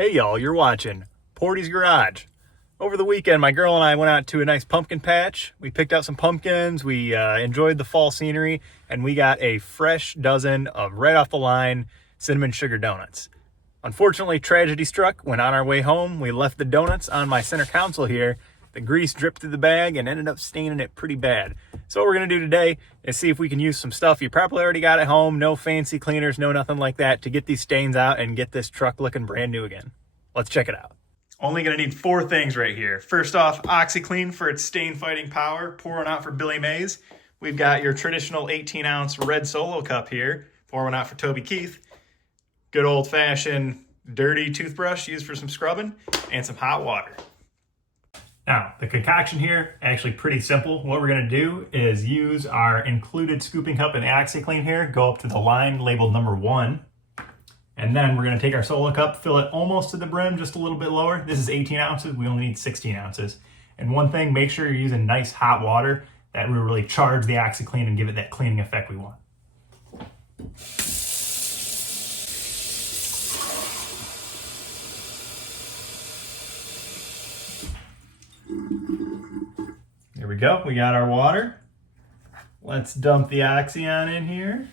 Hey y'all, you're watching Portie's Garage. Over the weekend, my girl and I went out to a nice pumpkin patch. We picked out some pumpkins, we enjoyed the fall scenery, and we got a fresh dozen of right off the line cinnamon sugar donuts. Unfortunately, tragedy struck when on our way home, we left the donuts on my center console here. The grease dripped through the bag and ended up staining it pretty bad. So what we're gonna do today is see if we can use some stuff you probably already got at home, no fancy cleaners, no nothing like that, to get these stains out and get this truck looking brand new again. Let's check it out. Only gonna need 4 things right here. First off, oxiclean for its stain fighting power, pour one out for Billy Mays. We've got your traditional 18-ounce redsolocup here, pour one out for Toby Keith. Good old-fashioned dirty toothbrush used for some scrubbing, and some hot water. Now, the concoction here, actually pretty simple. What we're gonna do is use our included scooping cup and oxiclean here, go up to the line labeled number 1, and then we're gonna take our solo cup, fill it almost to the brim, just a little bit lower. This is 18 ounces, we only need 16 ounces. And one thing, make sure you're using nice hot water that will really charge the oxiclean and give it that cleaning effect we want. There we go, we got our water. Let's dump the oxy on in here.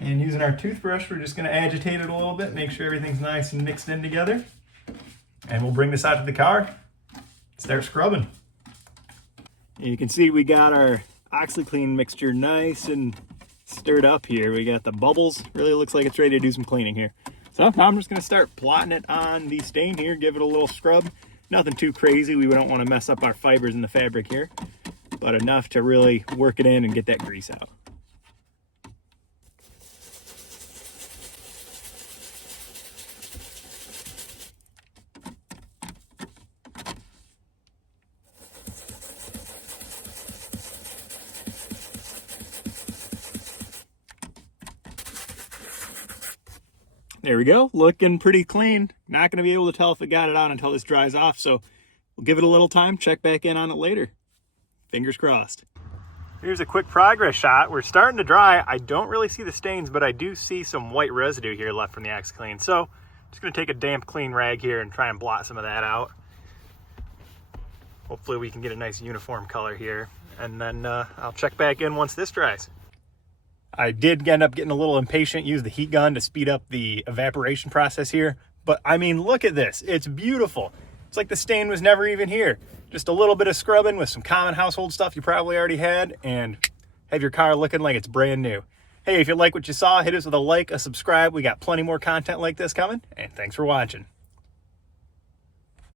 And using our toothbrush, we're just gonna agitate it a little bit, make sure everything's nice and mixed in together. And we'll bring this out to the car, start scrubbing. And you can see we got our OxyClean mixture nice and stirred up here. We got the bubbles, really looks like it's ready to do some cleaning here. So now I'm just gonna start plotting it on the stain here, give it a little scrub. Nothing too crazy, we don't wanna mess up our fibers in the fabric here, but enough to really work it in and get that grease out. There we go, looking pretty clean. Not gonna be able to tell if it got it out until this dries off, so we'll give it a little time, check back in on it later. Fingers crossed. Here's a quick progress shot. We're starting to dry. I don't really see the stains, but I do see some white residue here left from the OxyClean. So just gonna take a damp clean rag here and try and blot some of that out. Hopefully we can get a nice uniform color here. And then I'll check back in once this dries. I did end up getting a little impatient, use the heat gun to speed up the evaporation process here. But I mean, look at this, it's beautiful. It's like the stain was never even here. Just a little bit of scrubbing with some common household stuff you probably already had and have your car looking like it's brand new. Hey, if you like what you saw, hit us with a like, a subscribe. We got plenty more content like this coming, and thanks for watching.